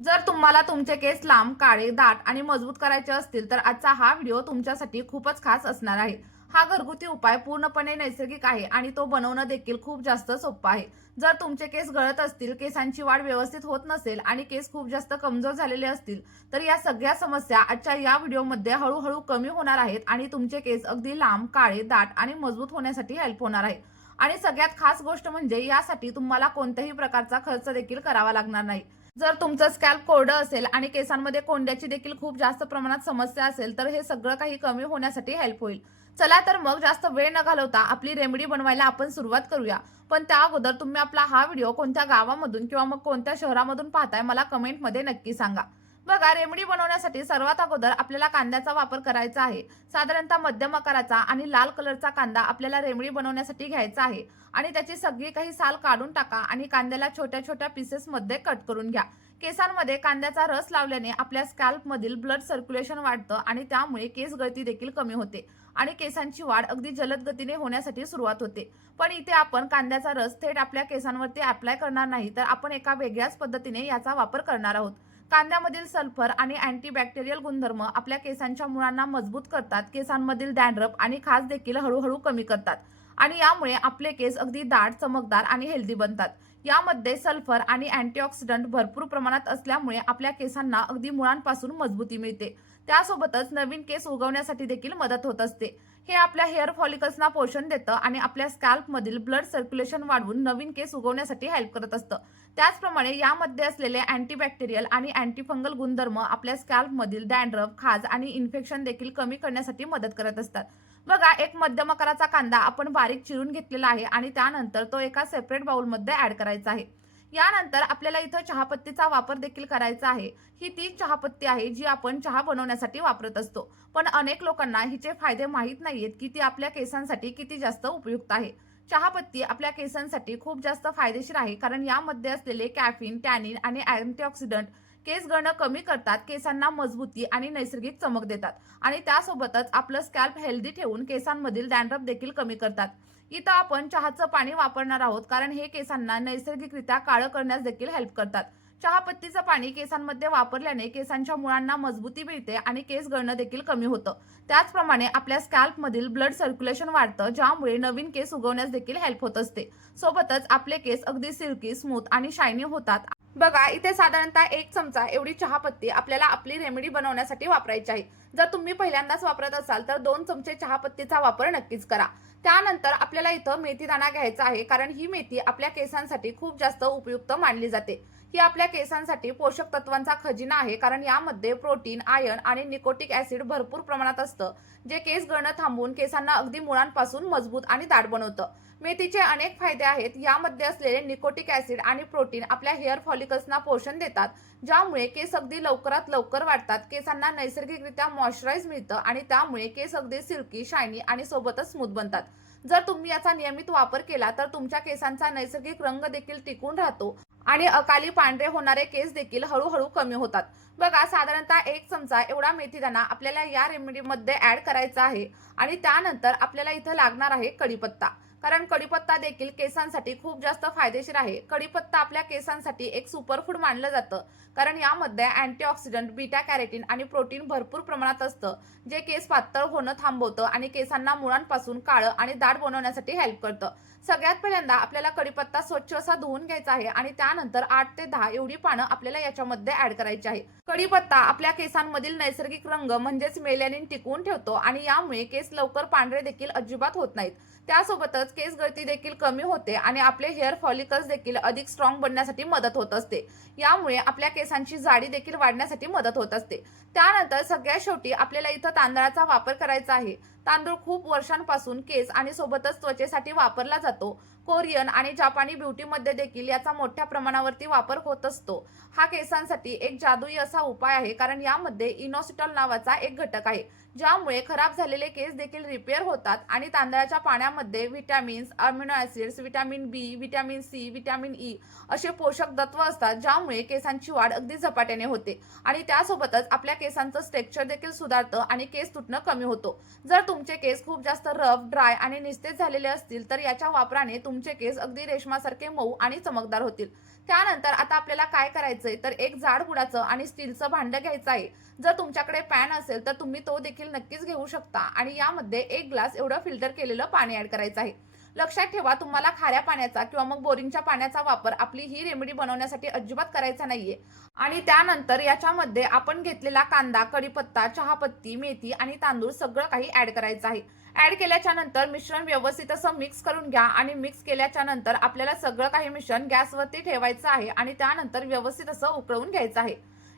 जर तुम्हाला तुमचे केस लांब, काळे, दाट आणि मजबूत करायचे असतील तर आजचा हा व्हिडिओ तुमच्यासाठी खूपच खास असणार आहे. हा घरगुती उपाय पूर्णपणे नैसर्गिक आहे आणि तो बनवणं देखील खूप जास्त सोपं आहे. जर तुमचे केस गळत असतील, केसांची वाढ व्यवस्थित होत नसेल आणि केस खूप जास्त कमजोर झालेले असतील, तर या सगळ्या समस्या आजच्या या व्हिडिओमध्ये हळूहळू कमी होणार आहेत आणि तुमचे केस अगदी लांब, काळे, दाट आणि मजबूत होण्यासाठी हेल्प होणार आहे. आणि सगळ्यात खास गोष्ट म्हणजे यासाठी तुम्हाला कोणत्याही प्रकारचा खर्च देखील करावा लागणार नाही. जर तुमचं स्कॅल्प कोरडं असेल आणि केसांमध्ये कोंड्याची देखील खूप जास्त प्रमाणात समस्या असेल, तर हे सगळं काही कमी होण्यासाठी हेल्प होईल. चला तर मग जास्त वेळ न घालवता आपली रेमेडी बनवायला आपण सुरुवात करूया. पण त्या अगोदर तुम्ही आपला हा व्हिडिओ कोणत्या गावामधून किंवा मग कोणत्या शहरामधून पाहताय मला कमेंटमध्ये नक्की सांगा. बघा, रेमेडी बनवण्यासाठी सर्वात अगोदर आपल्याला कांद्याचा वापर करायचा आहे. साधारणतः मध्यम आकाराचा आणि लाल कलरचा कांदा आपल्याला रेमेडी बनवण्यासाठी घ्यायचा आहे आणि त्याची सगळी काही साल काढून टाका आणि कांद्याला छोट्या छोट्या पीसेसमध्ये कट करून घ्या. केसांमध्ये कांद्याचा रस लावल्याने आपल्या स्कॅल्पमधील ब्लड सर्क्युलेशन वाढतं आणि त्यामुळे केस गळती देखील कमी होते आणि केसांची वाढ अगदी जलद गतीने होण्यासाठी सुरुवात होते. पण इथे आपण कांद्याचा रस थेट आपल्या केसांवरती अप्लाय करणार नाही, तर आपण एका वेगळ्याच पद्धतीने याचा वापर करणार आहोत. कांद्यामधील सल्फर आणि अँटीबॅक्टेरियल गुणधर्म आपल्या केसांच्या मुळांना मजबूत करतात, केसांमधील डॅन्ड्रफ आणि खाज देखील हळूहळू कमी करतात आणि यामुळे आपले केस अगदी दाट, चमकदार आणि हेल्दी बनतात. यामध्ये सल्फर आणि अँटीऑक्सिडंट भरपूर प्रमाणात असल्यामुळे आपल्या केसांना अगदी मुळांपासून मजबूती मिळते. त्यासोबतच नवीन केस उगवण्यासाठी देखील मदत होत असते. हे आपल्या हेअर फॉलिकल्सना पोषण देतं आणि आपल्या स्कॅल्पमधील ब्लड सर्क्युलेशन वाढवून नवीन केस उगवण्यासाठी हेल्प करत असतं. त्याचप्रमाणे यामध्ये असलेले अँटीबॅक्टेरियल आणि अँटीफंगल गुणधर्म आपल्या स्कॅल्पमधील डॅन्ड्रफ, खाज आणि इन्फेक्शन देखील कमी करण्यासाठी मदत करत असतात. बघा, एक मध्यम आकाराचा कांदा आपण बारीक चिरून घेतलेला आहे आणि त्यानंतर तो एका सेपरेट बाउलमध्ये ऍड करायचा आहे. यानंतर आपल्याला इथं चहापत्तीचा वापर देखील करायचा आहे. ही तीच चहापत्ती आहे जी आपण चहा बनवण्यासाठी वापरत असतो. पण अनेक लोकांना हिचे फायदे माहीत नाहीयेत की ती आपल्या केसांसाठी किती जास्त उपयुक्त आहे. चहापत्ती आपल्या केसांसाठी खूप जास्त फायदेशीर आहे कारण यामध्ये असलेले कॅफिन, टॅनिन आणि अँटीऑक्सिडंट केस गळणं कमी करतात, केसांना मजबूती आणि नैसर्गिक चमक देतात आणि त्यासोबतच आपलं स्कॅल्प हेल्दी ठेवून केसांमधील डॅन्ड्रफ देखील कमी करतात. इथं आपण चहाचं पाणी वापरणार आहोत कारण हे केसांना नैसर्गिकरित्या काळं करण्यास देखील हेल्प करतात. चहापत्तीचं पाणी केसांमध्ये वापरल्याने केसांच्या मुळांना मजबूती मिळते आणि केस गळणं देखील कमी होतं. त्याचप्रमाणे आपल्या स्कॅल्पमधील ब्लड सर्क्युलेशन वाढतं, ज्यामुळे नवीन केस उगवण्यास देखील हेल्प होत असते. सोबतच आपले केस अगदी सिल्की, स्मूथ आणि शायनी होतात. बघा, इथे साधारणतः 1 चमचा एवढी चहापत्ती आपल्याला आपली रेमेडी बनवण्यासाठी वापरायची आहे. जर तुम्ही पहिल्यांदाच वापरत असाल तर 2 चमचे चहापत्तीचा वापर नक्कीच करा. त्यानंतर आपल्याला इथं मेथीदाणा घ्यायचा आहे कारण ही मेथी आपल्या केसांसाठी खूप जास्त उपयुक्त मानली जाते. ही आपल्या केसांसाठी पोषक तत्वांचा खजिना आहे कारण यामध्ये प्रोटीन, आयर्न आणि निकोटिक ऍसिड भरपूर प्रमाणात असतं, जे केस गळणं थांबवून केसांना अगदी मुळांपासून मजबूत आणि दाट बनवतं. मेथीचे अनेक फायदे आहेत. यामध्ये असलेले निकोटिक ऍसिड आणि प्रोटीन आपल्या हेअर फॉलिकल्सना पोषण देतात, ज्यामुळे केस अगदी लवकरात लवकर वाढतात. केसांना नैसर्गिकरित्या मॉइश्चराईज मिळतं आणि त्यामुळे केस अगदी सिल्की, शायनी आणि सोबतच स्मूथ बनतात. जर तुम्ही याचा नियमित वापर केला तर तुमच्या केसांचा नैसर्गिक रंग देखील टिकून राहतो आणि अकाली पांढरे होणारे केस देखील हळूहळू कमी होतात. बघा, साधारणतः 1 चमचा एवढा मेथीदाणा आपल्याला या रेमेडीमध्ये ऍड करायचा आहे आणि त्यानंतर आपल्याला इथं लागणार आहे कढीपत्ता. कारण कढीपत्ता देखील केसांसाठी खूप जास्त फायदेशीर आहे. कढीपत्ता आपल्या केसांसाठी एक सुपरफूड मानलं जातं कारण यामध्ये अँटीऑक्सिडंट, बीटा कॅरोटीन आणि प्रोटीन भरपूर प्रमाणात असतं, जे केस पातळ होणं थांबवतं आणि केसांना मुळांपासून काळं आणि दाट बनवण्यासाठी हेल्प करतं. सगळ्यात पहिल्यांदा आपल्याला कढीपत्ता स्वच्छ असा धुवून घ्यायचा आहे आणि त्यानंतर 8 ते 10 एवढी पानं आपल्याला याच्यामध्ये ऍड करायची आहे. कढीपत्ता आपल्या केसांमधील नैसर्गिक रंग म्हणजेच मेलॅनिन टिकवून ठेवतो आणि यामुळे केस लवकर पांढरे देखील अजिबात होत नाहीत. त्यासोबतच केस गळती देखील कमी होते आणि आपले हेअर फॉलिकल्स देखील अधिक स्ट्रॉंग बनण्यासाठी मदत होत असते. यामुळे आपल्या केसांची जाडी देखील वाढण्यासाठी मदत होत असते. त्यानंतर सगळ्यात शेवटी आपल्याला इथं तांदळाचा वापर करायचा आहे. तांदूळ खूप वर्षांपासून केस आणि सोबतच त्वचेसाठी वापरला जातो. कोरियन आणि जापानी ब्युटीमध्ये देखील याचा मोठ्या प्रमाणावरती वापर होत असतो. हा केसांसाठी एक जादुई असा उपाय आहे कारण यामध्ये इनोसिटॉल नावाचा एक घटक आहे, ज्यामुळे खराब झालेले केस देखील रिपेअर होतात आणि तांदळाच्या पाण्यामध्ये व्हिटॅमिन्स, अमिनो ऍसिड्स, व्हिटॅमिन बी, व्हिटॅमिन सी, व्हिटॅमिन ई असे पोषक तत्व असतात, ज्यामुळे केसांची वाढ अगदी झपाट्याने होते आणि त्यासोबतच आपल्या केसांचं स्ट्रक्चर देखील सुधारतं आणि केस तुटणं कमी होतो. जर तुमचे केस खूप जास्त रफ, ड्राय आणि निस्तेज झालेले असतील तर याच्या वापराने तुमचे केस अगदी रेशमासारखे मऊ आणि चमकदार होतील. त्यानंतर आता आपल्याला काय करायचंय तर एक जाड बुडाचं आणि स्टीलचं भांडं घ्यायचं आहे. जर तुमच्याकडे पॅन असेल तर तुम्ही तो देखील नक्कीच घेऊ शकता आणि यामध्ये 1 ग्लास एवढं फिल्टर केलेलं पाणी ॲड करायचं आहे. लक्षात ठेवा तुम्हाला खाऱ्या पाण्याचा किंवा मग बोरिंगच्या पाण्याचा वापर आपली ही रेमेडी बनवण्यासाठी अजिबात करायचा नाहीये. आणि त्यानंतर याच्यामध्ये आपण घेतलेला कांदा, कढीपत्ता, चहापत्ती, मेथी आणि तांदूळ सगळं काही ॲड करायचं आहे. ॲड केल्याच्या नंतर मिश्रण व्यवस्थित असं मिक्स करून घ्या आणि मिक्स केल्याच्या नंतर आपल्याला सगळं काही मिश्रण गॅसवरती ठेवायचं आहे आणि त्यानंतर व्यवस्थित असं उकळून घ्यायचं आहे.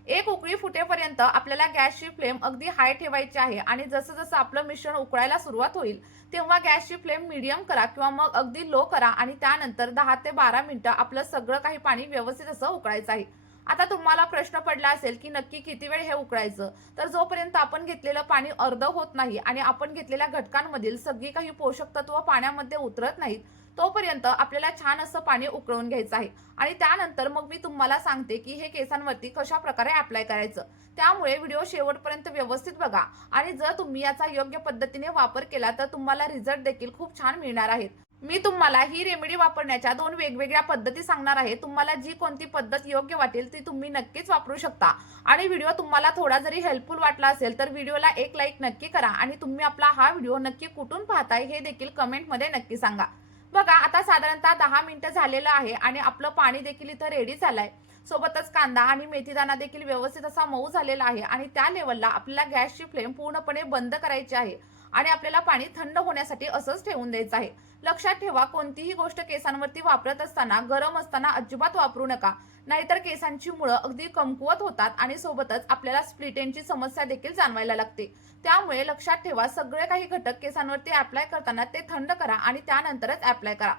एक उकळी फुटेपर्यंत आपल्याला गॅसची फ्लेम अगदी हाय ठेवायची आहे आणि जसं जसं आपलं मिश्रण उकळायला सुरुवात होईल तेव्हा गॅसची फ्लेम मीडियम करा किंवा मग अगदी लो करा आणि त्यानंतर 10 ते 12 मिनिटं आपलं सगळं काही पाणी व्यवस्थित असं उकळायचं आहे. आता तुम्हाला प्रश्न पडला असेल की नक्की किती वेळ हे उकळायचं, तर जोपर्यंत आपण घेतलेलं पाणी अर्ध होत नाही आणि आपण घेतलेल्या घटकांमधील सगळी काही पोषक तत्व पाण्यामध्ये उतरत नाहीत तोपर्यंत आपल्याला छान असं पाणी उकळून घ्यायचं आहे. आणि त्यानंतर मग मी तुम्हाला सांगते की हे केसांवरती कशा प्रकारे अप्लाय करायचं. त्यामुळे व्हिडिओ शेवटपर्यंत व्यवस्थित बघा आणि जर तुम्ही याचा योग्य पद्धतीने वापर केला तर तुम्हाला रिझल्ट देखील खूप छान मिळणार आहेत. मी तुम्हाला ही रेमेडी वापरण्याच्या 2 वेगवेगळ्या पद्धती सांगणार आहे. तुम्हाला जी कोणती पद्धत योग्य वाटेल ती तुम्ही नक्कीच वापरू शकता. आणि व्हिडिओ तुम्हाला थोडा जरी हेल्पफुल वाटला असेल तर व्हिडिओला एक लाईक नक्की करा आणि तुम्ही आपला हा व्हिडिओ नक्की कुठून पाहताय हे देखील कमेंटमध्ये नक्की सांगा. बघा आता साधारणतः 10 मिनिटं झालेलं आहे आणि आपलं पाणी देखील इथं रेडी झालंय. सोबतच कांदा आणि मेथीदाणा देखील व्यवस्थित असा मऊ झालेला आहे आणि त्या लेवलला आपल्याला गॅसची फ्लेम पूर्णपणे बंद करायची आहे आणि आपल्याला पाणी थंड होण्यासाठी असंच ठेवून द्यायचं आहे. लक्षात ठेवा कोणतीही गोष्ट केसांवरती वापरत असताना गरम असताना अजिबात वापरू नका, नाहीतर केसांची मुळं अगदी कमकुवत होतात आणि सोबतच आपल्याला स्प्लिट एंडची समस्या देखील जाणवायला लागते. त्यामुळे लक्षात ठेवा सगळे काही घटक केसांवरती अप्लाय करताना ते थंड करा आणि त्यानंतरच अप्लाय करा.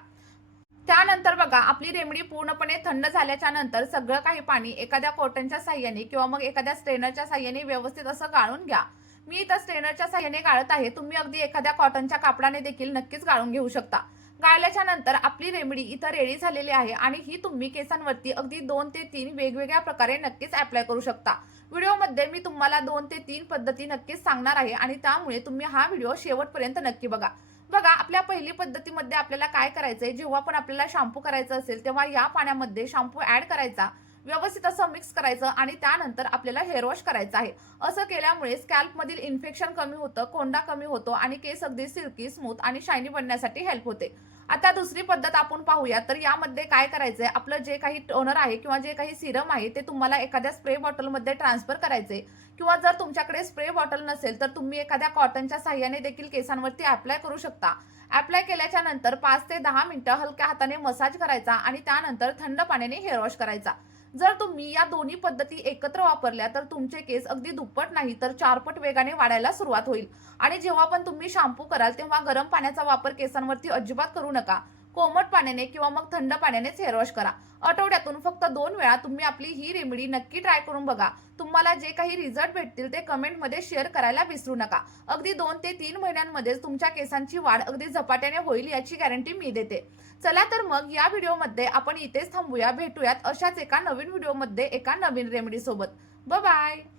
त्यानंतर बघा आपली रेमेडी पूर्णपणे थंड झाल्याच्या नंतर सगळं काही पाणी एखाद्या कॉटनच्या साह्याने किंवा मग एखाद्या स्ट्रेनरच्या साह्याने व्यवस्थित असं गाळून घ्या. मी इथं स्ट्रेनरच्या साह्याने गाळत आहे, तुम्ही अगदी एखाद्या कॉटनच्या कापडाने देखील नक्कीच गाळून घेऊ शकता. गाळल्याच्या नंतर आपली रेमेडी इथं रेडी झालेली आहे आणि ही तुम्ही केसांवरती अगदी 2 ते 3 वेगवेगळ्या प्रकारे नक्कीच अप्लाय करू शकता. व्हिडिओमध्ये मी तुम्हाला 2 ते 3 पद्धती नक्कीच सांगणार आहे आणि त्यामुळे तुम्ही हा व्हिडिओ शेवटपर्यंत नक्की बघा. बघा आपल्या पहिली पद्धतीमध्ये आपल्याला काय करायचंय, जेव्हा पण आपल्याला शॅम्पू करायचं असेल तेव्हा या पाण्यामध्ये शॅम्पू ऍड करायचा, व्यवस्थित असं मिक्स करायचं आणि त्यानंतर आपल्याला हेअर वॉश करायचं आहे. असं केल्यामुळे स्कॅल्पमधील इन्फेक्शन कमी होतं, कोंडा कमी होतो आणि केस अगदी सिल्की, स्मूथ आणि शायनी बनण्यासाठी हेल्प होते. आता दुसरी पद्धत आपण पाहूया. तर यामध्ये काय करायचंय, आपलं जे काही टोनर आहे किंवा जे काही सिरम आहे ते तुम्हाला एखाद्या स्प्रे बॉटलमध्ये ट्रान्सफर करायचे किंवा जर तुमच्याकडे स्प्रे बॉटल नसेल तर तुम्ही एखाद्या कॉटनच्या साह्याने देखील केसांवरती अप्लाय करू शकता. अप्लाय केल्याच्या नंतर 5 ते 10 मिनिटं हलक्या हाताने मसाज करायचा आणि त्यानंतर थंड पाण्याने हेअर वॉश करायचा. जर तुम्ही या दोन्ही पद्धती एकत्र वापरल्या तर तुमचे केस अगदी दुप्पट नाही तर 4 पट वेगाने वाढायला सुरुवात होईल. आणि जेव्हा पण तुम्ही शॅम्पू कराल तेव्हा गरम पाण्याचा वापर केसांवरती अजिबात करू नका. कोमट पाण्याने किंवा मग थंड पाण्यानेच हेअर वॉश करा. आठवड्यातून फक्त 2 वेळा तुम्ही आपली ही रेमेडी नक्की ट्राय करून बघा. तुम्हाला जे काही रिझल्ट भेटतील ते कमेंटमध्ये शेअर करायला विसरू नका. अगदी 2 ते 3 महिन्यांमध्येच तुमच्या केसांची वाढ अगदी झपाट्याने होईल याची गॅरंटी मी देते. चला तर मग या व्हिडिओमध्ये आपण इथेच थांबूया. भेटूयात अशाच एका नवीन व्हिडिओमध्ये एका नवीन रेमेडी सोबत. Bye bye.